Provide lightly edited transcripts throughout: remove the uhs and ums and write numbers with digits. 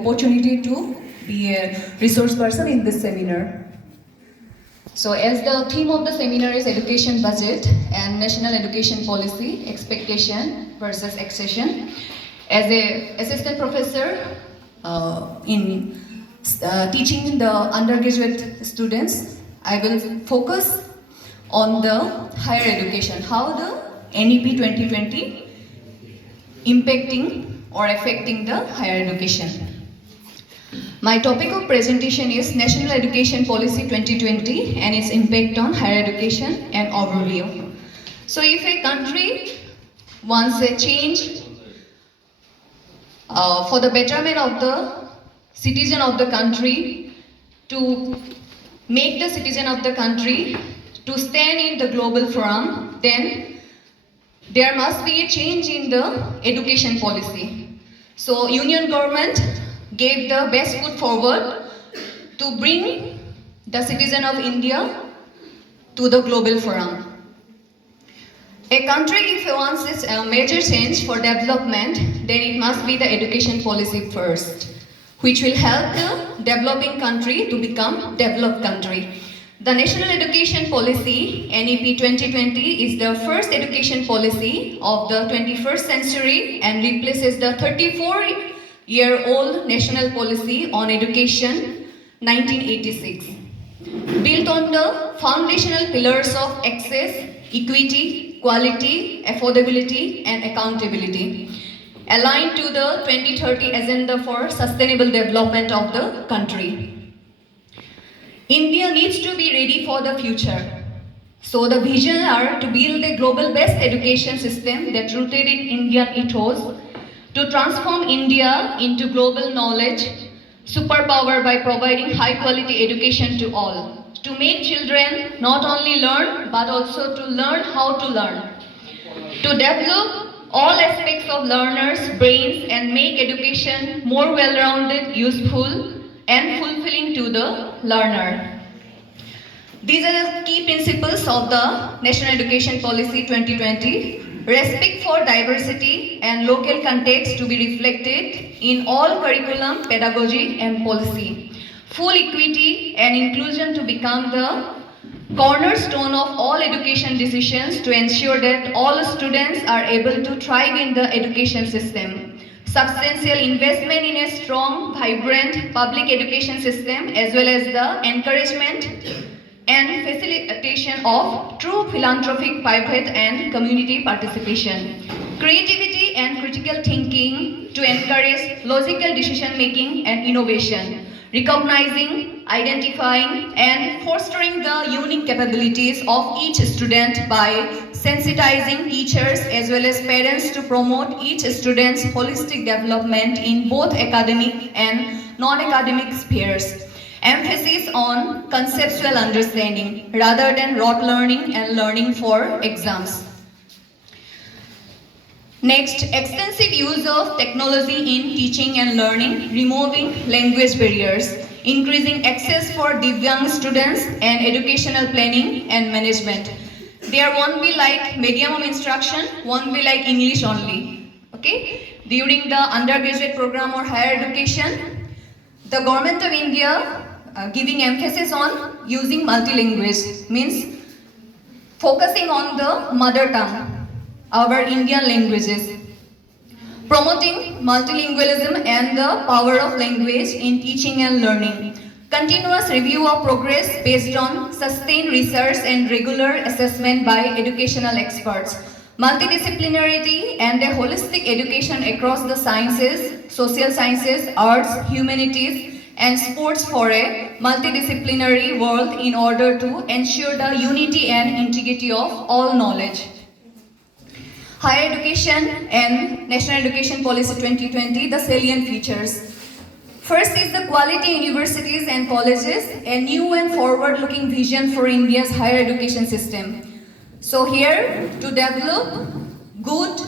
opportunity to be a resource person in this seminar. So as the theme of the seminar is education budget and national education policy, expectation versus accession, as a assistant professor in teaching the undergraduate students, I will focus on the higher education, how the NEP 2020 impacting or affecting the higher education. My topic of presentation is National Education Policy 2020 and its impact on higher education and overview. So if a country wants a change for the betterment of the citizen of the country, to make the citizen of the country to stand in the global forum, then there must be a change in the education policy. So Union government gave the best foot forward to bring the citizen of India to the global forum. A country, if it wants this major change for development, then it must be the education policy first, which will help the developing country to become developed country. The National Education Policy, NEP 2020, is the first education policy of the 21st century and replaces the 34-year-old National Policy on Education, 1986. Built on the foundational pillars of access, equity, quality, affordability, and accountability, aligned to the 2030 Agenda for Sustainable Development of the country. India needs to be ready for the future. So the vision are to build a global best education system that rooted in Indian ethos, to transform India into global knowledge superpower by providing high quality education to all, to make children not only learn but also to learn how to learn, to develop all aspects of learners' brains and make education more well-rounded, useful, and fulfilling to the learner. These are the key principles of the National Education Policy 2020. Respect for diversity and local context to be reflected in all curriculum, pedagogy, and policy. Full equity and inclusion to become the cornerstone of all education decisions to ensure that all students are able to thrive in the education system. Substantial investment in a strong, vibrant public education system, as well as the encouragement and facilitation of true philanthropic private and community participation. Creativity and critical thinking to encourage logical decision making and innovation. Recognizing, identifying, and fostering the unique capabilities of each student by sensitizing teachers as well as parents to promote each student's holistic development in both academic and non-academic spheres. Emphasis on conceptual understanding rather than rote learning and learning for exams. Next, extensive use of technology in teaching and learning, removing language barriers, increasing access for Divyang students, and educational planning and management. There won't be like medium of instruction, won't be like English only. Okay? During the undergraduate program or higher education, the Government of India giving emphasis on using multilingual, means focusing on the mother tongue, our Indian languages, promoting multilingualism and the power of language in teaching and learning, continuous review of progress based on sustained research and regular assessment by educational experts, multidisciplinarity and a holistic education across the sciences, social sciences, arts, humanities, and sports for a multidisciplinary world in order to ensure the unity and integrity of all knowledge. Higher education and National Education Policy 2020, the salient features. First is the quality universities and colleges, a new and forward-looking vision for India's higher education system. So here, to develop good,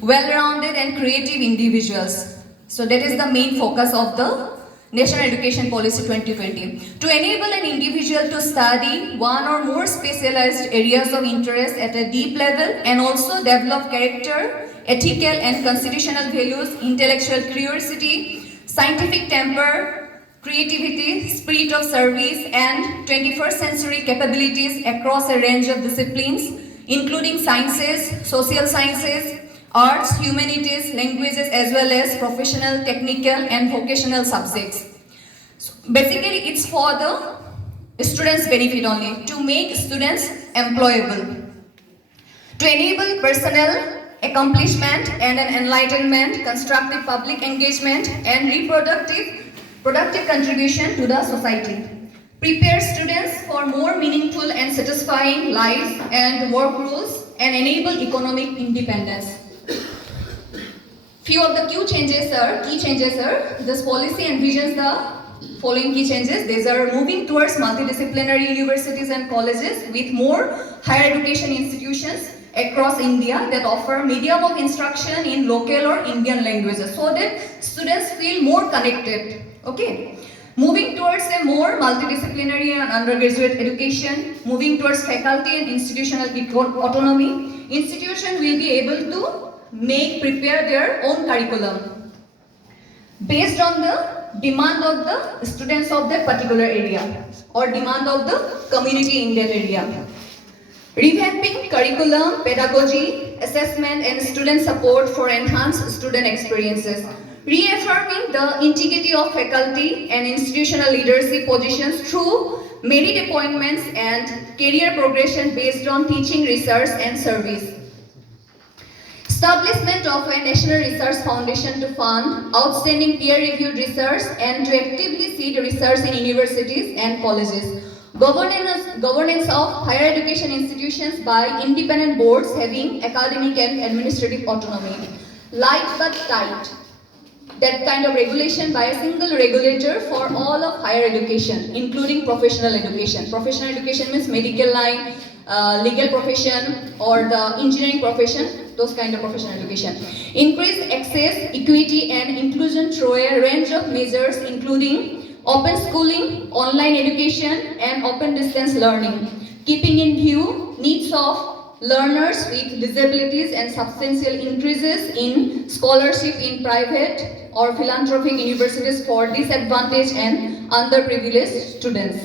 well-rounded and creative individuals. So that is the main focus of the National Education Policy 2020. To enable an individual to study one or more specialized areas of interest at a deep level and also develop character, ethical and constitutional values, intellectual curiosity, scientific temper, creativity, spirit of service, and 21st century capabilities across a range of disciplines, including sciences, social sciences, arts, humanities, languages, as well as professional, technical, and vocational subjects. So basically, it's for the students' benefit only, to make students employable, to enable personal accomplishment and an enlightenment, constructive public engagement, and productive contribution to the society. Prepare students for more meaningful and satisfying lives and work roles, and enable economic independence. Few of the key changes are this policy envisions the following key changes. These are moving towards multidisciplinary universities and colleges with more higher education institutions across India that offer medium of instruction in local or Indian languages, so that students feel more connected. Okay. Moving towards a more multidisciplinary and undergraduate education, moving towards faculty and institutional autonomy, institutions will be able to prepare their own curriculum based on the demand of the students of that particular area or demand of the community in that area. Revamping curriculum, pedagogy, assessment, and student support for enhanced student experiences. Reaffirming the integrity of faculty and institutional leadership positions through merit appointments and career progression based on teaching, research, and service. Establishment of a National Research Foundation to fund outstanding peer-reviewed research and to actively seed research in universities and colleges. Governance of higher education institutions by independent boards having academic and administrative autonomy. Light but tight. That kind of regulation by a single regulator for all of higher education, including professional education. Professional education means medical line, legal profession, or the engineering profession, those kind of professional education. Increased access, equity, and inclusion through a range of measures, including open schooling, online education, and open distance learning, keeping in view needs of learners with disabilities and substantial increases in scholarship in private or philanthropic universities for disadvantaged and underprivileged students.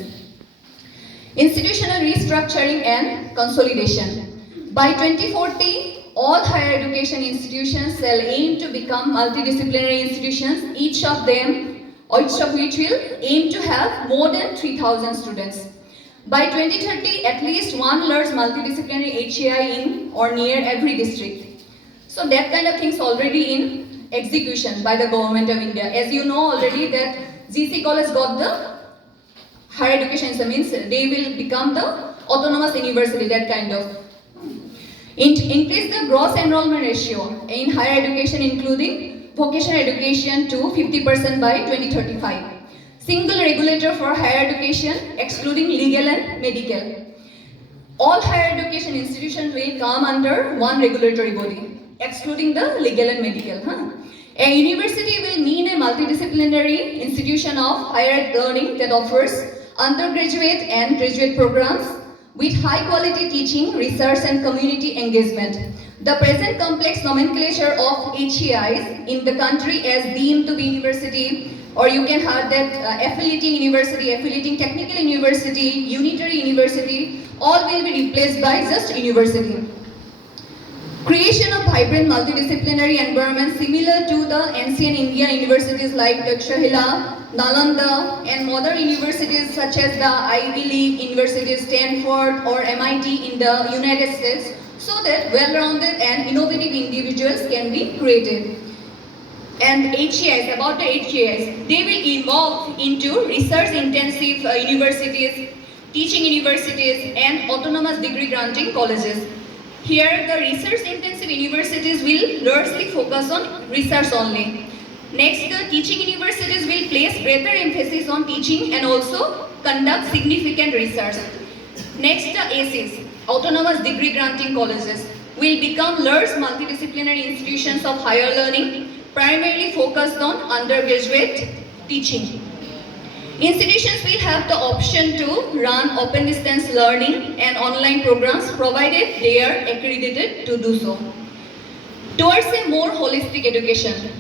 Institutional restructuring and consolidation. By 2040, all higher education institutions shall aim to become multidisciplinary institutions, each of which will aim to have more than 3,000 students. By 2030, at least one large multidisciplinary HAI in or near every district. So that kind of things already in execution by the government of India. As you know already that GC College got the higher education, so means they will become the autonomous university, that kind of. Increase the gross enrollment ratio in higher education, including vocational education, to 50% by 2035. Single regulator for higher education, excluding legal and medical. All higher education institutions will come under one regulatory body, excluding the legal and medical. A university will mean a multidisciplinary institution of higher learning that offers undergraduate and graduate programs with high quality teaching, research, and community engagement. The present complex nomenclature of HAIs in the country as deemed to be university, or you can have that affiliating university, affiliating technical university, unitary university, all will be replaced by just university. Creation of vibrant multidisciplinary environment similar to the ancient Indian universities like Takshashila, Nalanda, and modern universities such as the Ivy League universities, Stanford or MIT in the United States, so that well-rounded and innovative individuals can be created. And HAIs, about the HAIs, they will evolve into research-intensive universities, teaching universities, and autonomous degree-granting colleges. Here, the research-intensive universities will largely focus on research only. Next, the teaching universities will place greater emphasis on teaching and also conduct significant research. Next, the ACEs, autonomous degree-granting colleges, will become large multidisciplinary institutions of higher learning, primarily focused on undergraduate teaching. Institutions will have the option to run open distance learning and online programs provided they are accredited to do so. Towards a more holistic education.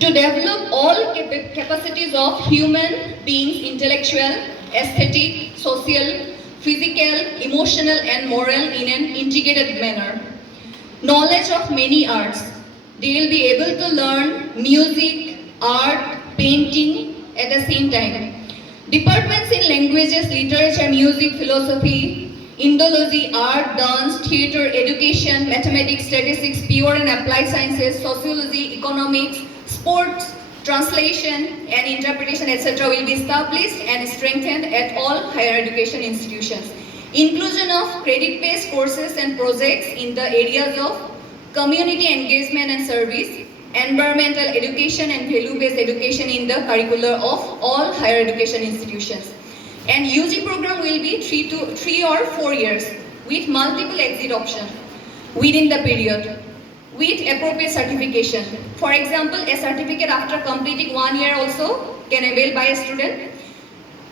To develop all capacities of human beings, intellectual, aesthetic, social, physical, emotional and moral in an integrated manner. Knowledge of many arts. They will be able to learn music, art, painting at the same time. Departments in languages, literature, music, philosophy, Indology, art, dance, theatre, education, mathematics, statistics, pure and applied sciences, sociology, economics, sports, translation and interpretation, etc. will be established and strengthened at all higher education institutions. Inclusion of credit-based courses and projects in the areas of community engagement and service, environmental education and value-based education in the curricula of all higher education institutions. And UG program will be 3 or 4 years with multiple exit options within the period with appropriate certification. For example, a certificate after completing 1 year also can avail by a student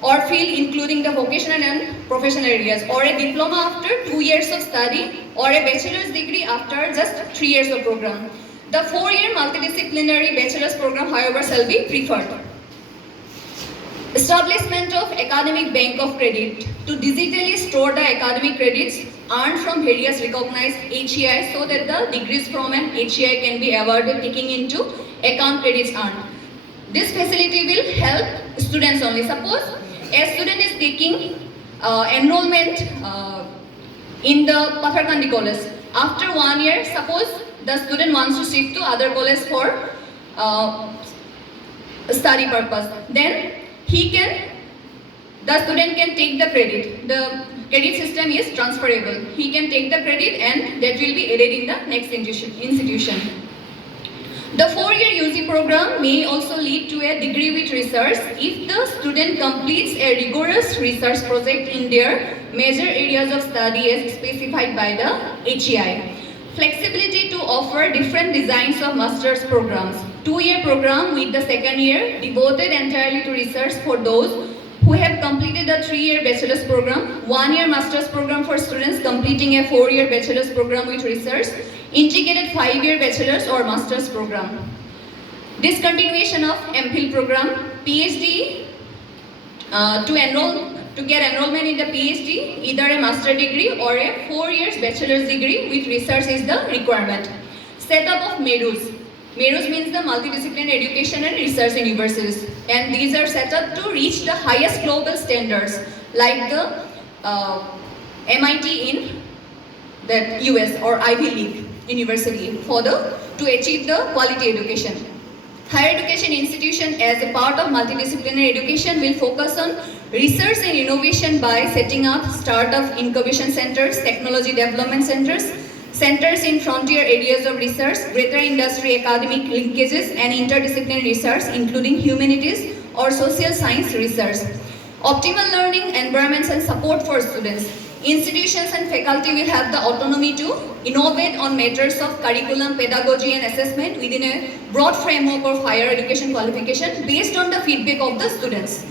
or field including the vocational and professional areas, or a diploma after 2 years of study, or a bachelor's degree after just 3 years of program. The 4-year multidisciplinary bachelor's program, however, shall be preferred. Establishment of academic bank of credit to digitally store the academic credits earned from various recognized HEI so that the degrees from an HEI can be awarded taking into account credits earned. This facility will help students only. Suppose a student is taking enrollment in the Patharkandi College. After 1 year, suppose the student wants to shift to other college for study purpose. Then the student can take the credit. The credit system is transferable. He can take the credit and that will be added in the next institution. The 4-year UG program may also lead to a degree with research if the student completes a rigorous research project in their major areas of study as specified by the HEI. Flexibility to offer different designs of master's programs. 2-year program with the 2nd year devoted entirely to research for those who have completed a 3-year bachelor's program, 1-year master's program for students completing a 4-year bachelor's program with research, integrated 5-year bachelor's or master's program. Discontinuation of MPhil program, PhD to get enrollment in the PhD, either a master degree or a 4 years bachelor's degree with research is the requirement. Setup of MERUs. MERUs means the multidisciplinary education and research universities, and these are set up to reach the highest global standards like the MIT in the US or Ivy League university to achieve the quality education. Higher education institution as a part of multidisciplinary education will focus on research and innovation by setting up startup incubation centers, technology development centers, centers in frontier areas of research, greater industry academic linkages and interdisciplinary research including humanities or social science research. Optimal learning environments and support for students. Institutions and faculty will have the autonomy to innovate on matters of curriculum, pedagogy and assessment within a broad framework of higher education qualification based on the feedback of the students.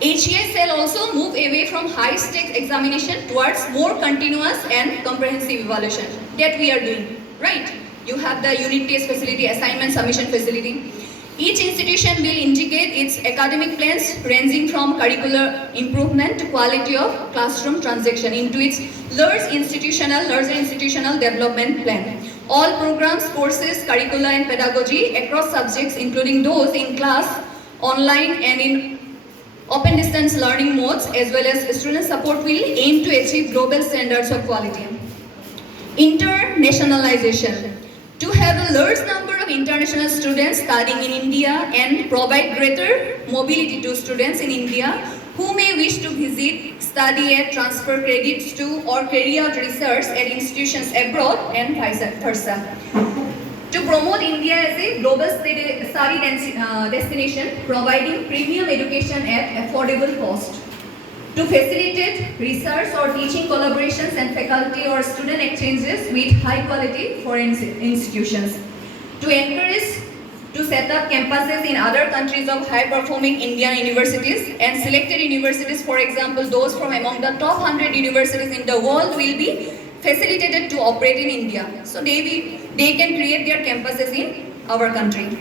HEI shall also move away from high-stakes examination towards more continuous and comprehensive evaluation that we are doing, right? You have the unit test facility, assignment submission facility. Each institution will integrate its academic plans ranging from curricular improvement to quality of classroom transaction into its larger institutional development plan. All programs, courses, curricula and pedagogy across subjects including those in class, online and in open distance learning modes as well as student support will aim to achieve global standards of quality. Internationalization. To have a large number of international students studying in India and provide greater mobility to students in India who may wish to visit, study at, transfer credits to or carry out research at institutions abroad and vice versa. To promote India as a global study destination, providing premium education at affordable cost. To facilitate research or teaching collaborations and faculty or student exchanges with high quality foreign institutions. To encourage to set up campuses in other countries of high performing Indian universities and selected universities, for example, those from among the top 100 universities in the world will be facilitated to operate in India. So they can create their campuses in our country.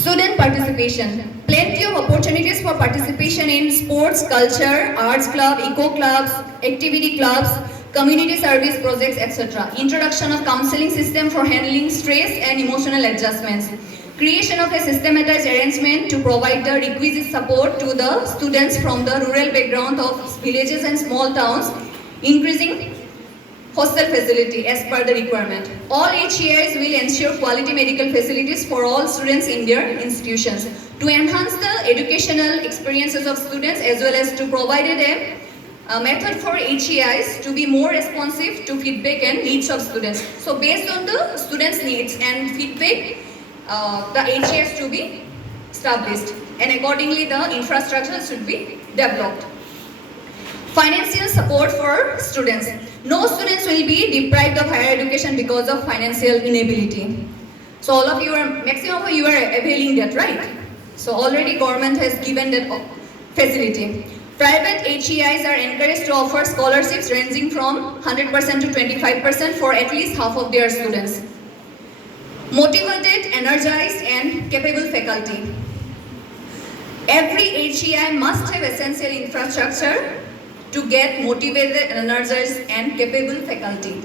Student participation. Plenty of opportunities for participation in sports, culture, arts club, eco clubs, activity clubs, community service projects, etc. Introduction of counseling system for handling stress and emotional adjustments. Creation of a systematized arrangement to provide the requisite support to the students from the rural background of villages and small towns, increasing hostel facility as per the requirement. All HEIs will ensure quality medical facilities for all students in their institutions to enhance the educational experiences of students as well as to provide a method for HEIs to be more responsive to feedback and needs of students. So based on the students' needs and feedback, the HEIs to be established and accordingly the infrastructure should be developed. Financial support for students. No students will be deprived of higher education because of financial inability. So all of you are, maximum of you are availing that, right? So already government has given that facility. Private HEIs are encouraged to offer scholarships ranging from 100% to 25% for at least half of their students. Motivated, energized and capable faculty. Every HEI must have essential infrastructure to get motivated, energized and capable faculty.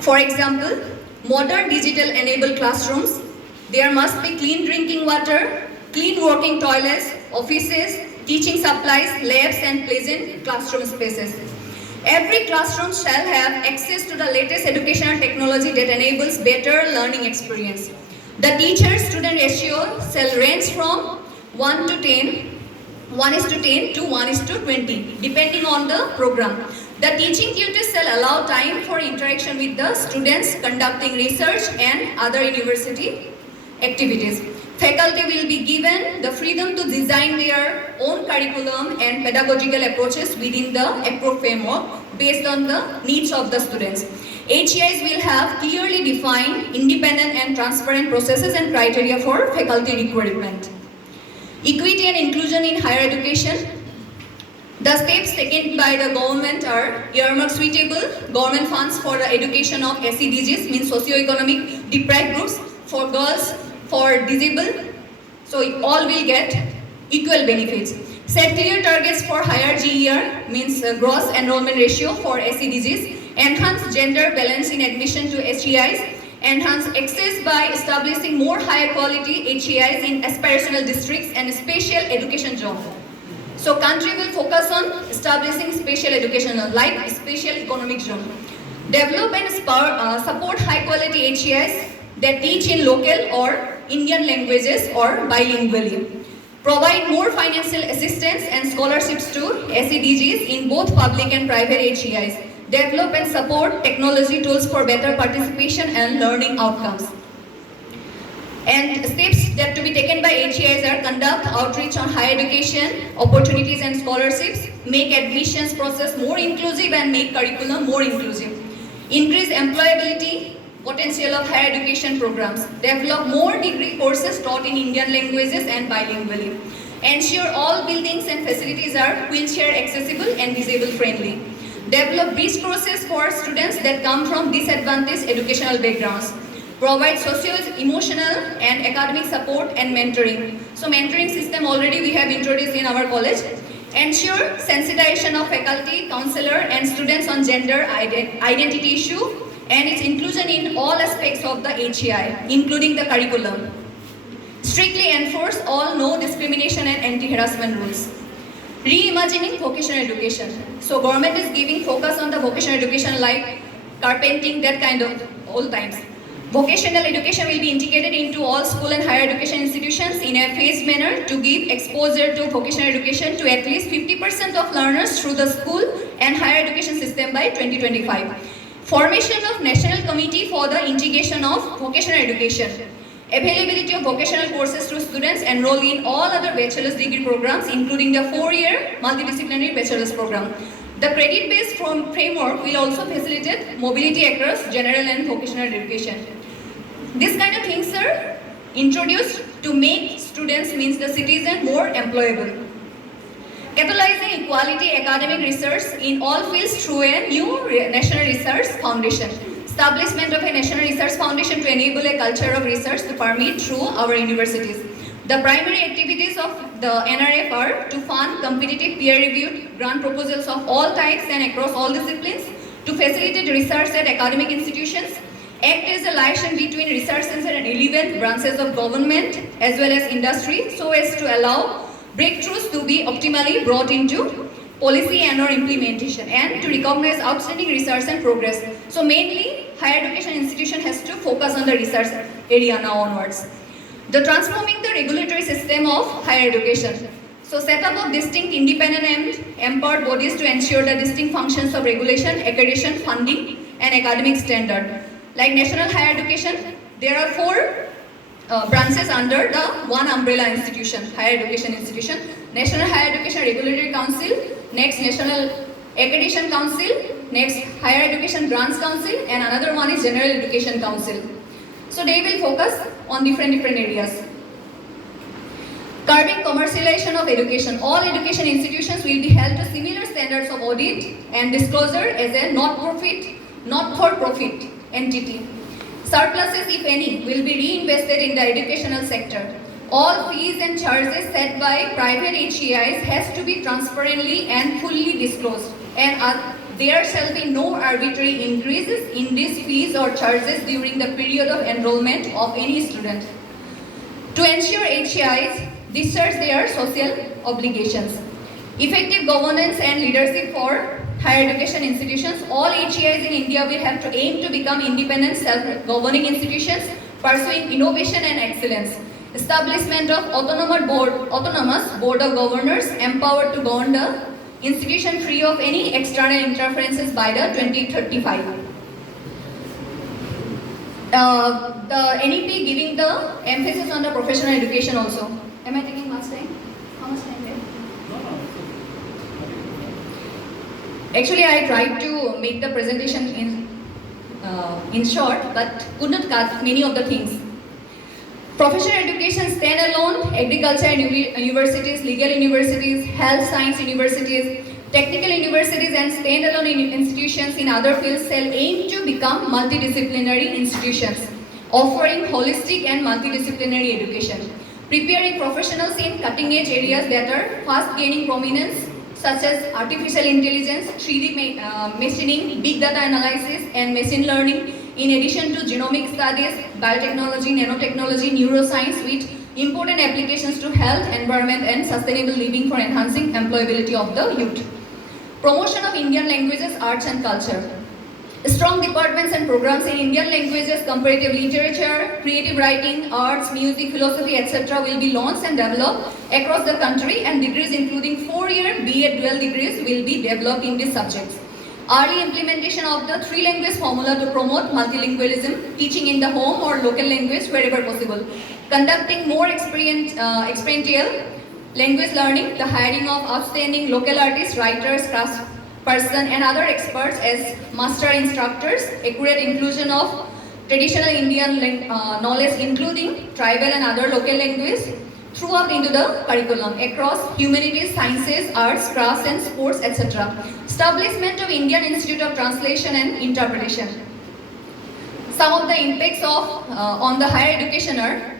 For example, modern digital enabled classrooms, there must be clean drinking water, clean working toilets, offices, teaching supplies, labs and pleasant classroom spaces. Every classroom shall have access to the latest educational technology that enables better learning experience. The teacher-student ratio shall range from 1 to 10 to 1:20, depending on the program. The teaching tutors shall allow time for interaction with the students conducting research and other university activities. Faculty will be given the freedom to design their own curriculum and pedagogical approaches within the approved framework based on the needs of the students. HEIs will have clearly defined, independent and transparent processes and criteria for faculty recruitment. Equity and inclusion in higher education. The steps taken by the government are earmark suitable government funds for the education of SEDGs, means socio-economic deprived groups, for girls, for disabled, so all will get equal benefits. Set clear targets for higher GER, means gross enrollment ratio for SEDGs, enhance gender balance in admission to HEIs, enhance access by establishing more higher quality HEIs in aspirational districts and special education zones. So country will focus on establishing special education like special economic zone. Develop and support high quality HEIs that teach in local or Indian languages or bilingually. Provide more financial assistance and scholarships to SEDGs in both public and private HEIs. Develop and support technology tools for better participation and learning outcomes. And steps that to be taken by HEIs are conduct outreach on higher education, opportunities and scholarships, make admissions process more inclusive and make curriculum more inclusive. Increase employability potential of higher education programs. Develop more degree courses taught in Indian languages and bilingually. Ensure all buildings and facilities are wheelchair accessible and disabled friendly. Develop bridge courses for students that come from disadvantaged educational backgrounds. Provide socio-emotional and academic support and mentoring. So mentoring system already we have introduced in our college. Ensure sensitization of faculty, counselor and students on gender identity issue and its inclusion in all aspects of the HEI, including the curriculum. Strictly enforce all no discrimination and anti-harassment rules. Reimagining vocational education. So government is giving focus on the vocational education like carpenting, that kind of old times. Vocational education will be integrated into all school and higher education institutions in a phased manner to give exposure to vocational education to at least 50% of learners through the school and higher education system by 2025. Formation of National Committee for the Integration of Vocational Education. Availability of vocational courses to students enrolled in all other bachelor's degree programs, including the 4-year multidisciplinary bachelor's program. The credit-based framework will also facilitate mobility across general and vocational education. This kind of things are introduced to make students, means the citizen, more employable. Catalyzing equality academic research in all fields through a new National Research Foundation. Establishment of a National Research Foundation to enable a culture of research to permeate through our universities. The primary activities of the NRF are to fund competitive peer-reviewed grant proposals of all types and across all disciplines, to facilitate research at academic institutions, act as a liaison between research center and relevant branches of government as well as industry so as to allow breakthroughs to be optimally brought into policy and or implementation, and to recognize outstanding research and progress. So mainly higher education institution has to focus on the research area now onwards. The transforming the regulatory system of higher education. So set up of distinct independent and empowered bodies to ensure the distinct functions of regulation, accreditation, funding and academic standard. Like national higher education, there are four branches under the one umbrella institution, higher education institution. National Higher Education Regulatory Council, next National Accreditation Council, next Higher Education Grants Council, and another one is General Education Council. So they will focus on different areas. Curbing commercialization of education. All education institutions will be held to similar standards of audit and disclosure as a not-for-profit entity. Surpluses, if any, will be reinvested in the educational sector. All fees and charges set by private HEIs has to be transparently and fully disclosed, and there shall be no arbitrary increases in these fees or charges during the period of enrollment of any student. To ensure HEIs discharge their social obligations. Effective governance and leadership for higher education institutions. All HEIs in India will have to aim to become independent self-governing institutions, pursuing innovation and excellence. Establishment of autonomous board of governors empowered to govern the institution free of any external interferences by the 2035. The NEP giving the emphasis on the professional education also. Am I taking much time? How much time there? Actually, I tried to make the presentation in short, but could not cut many of the things. Professional education standalone, agriculture universities, legal universities, health science universities, technical universities and standalone institutions in other fields shall aim to become multidisciplinary institutions, offering holistic and multidisciplinary education, preparing professionals in cutting-edge areas that are fast gaining prominence, such as artificial intelligence, 3D machining, big data analysis and machine learning, in addition to genomic studies, biotechnology, nanotechnology, neuroscience with important applications to health, environment and sustainable living for enhancing employability of the youth. Promotion of Indian languages, arts and culture. Strong departments and programs in Indian languages, comparative literature, creative writing, arts, music, philosophy, etc. will be launched and developed across the country, and degrees including 4-year B.Ed dual degrees will be developed in these subjects. Early implementation of the 3-language formula to promote multilingualism, teaching in the home or local language wherever possible. Conducting more experiential language learning, the hiring of outstanding local artists, writers, craftspersons and other experts as master instructors, accurate inclusion of traditional Indian knowledge including tribal and other local language throughout into the curriculum across humanities, sciences, arts, crafts and sports, etc. Establishment of Indian Institute of Translation and Interpretation. Some of the impacts of on the higher education are: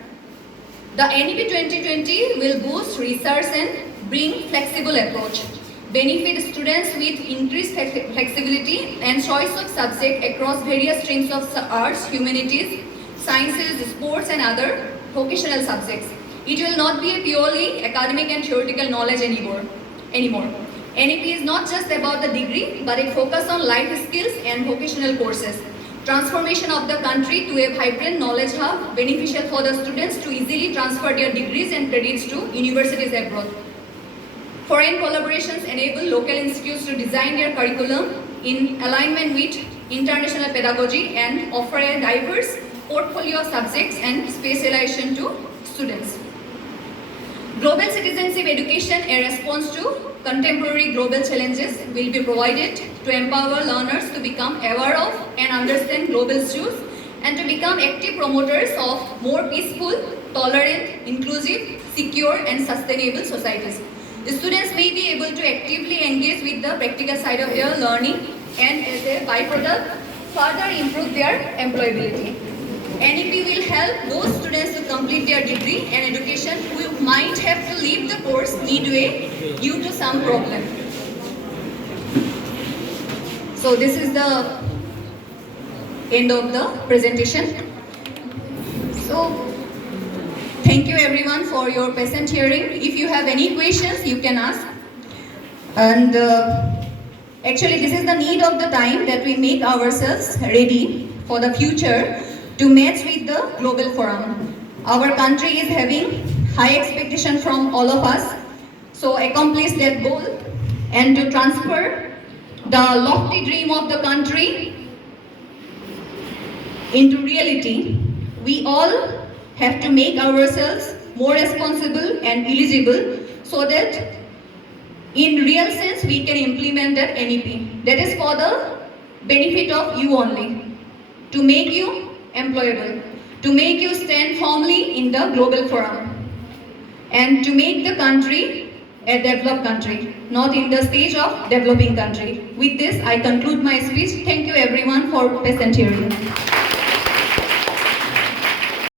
the NEP 2020 will boost research and bring flexible approach, benefit students with increased flexibility and choice of subject across various streams of arts, humanities, sciences, sports and other vocational subjects. It will not be a purely academic and theoretical knowledge anymore. NEP is not just about the degree, but it focuses on life skills and vocational courses. Transformation of the country to a vibrant knowledge hub, beneficial for the students to easily transfer their degrees and credits to universities abroad. Foreign collaborations enable local institutes to design their curriculum in alignment with international pedagogy and offer a diverse portfolio of subjects and specialization to students. Global citizenship education, a response to contemporary global challenges, will be provided to empower learners to become aware of and understand global issues and to become active promoters of more peaceful, tolerant, inclusive, secure and sustainable societies. The students may be able to actively engage with the practical side of their learning and as a byproduct further improve their employability. NEP will help those students to complete their degree and education who might have to leave the course midway due to some problem. So this is the end of the presentation. So thank you everyone for your patient hearing. If you have any questions, you can ask. And actually this is the need of the time that we make ourselves ready for the future to match with the global forum. Our country is having high expectation from all of us. So accomplish that goal and to transfer the lofty dream of the country into reality, we all have to make ourselves more responsible and eligible so that in real sense we can implement that NEP. That is for the benefit of you only, to make you employable, to make you stand firmly in the global forum, and to make the country a developed country, not in the stage of developing country. With this, I conclude my speech. Thank you everyone for patient hearing.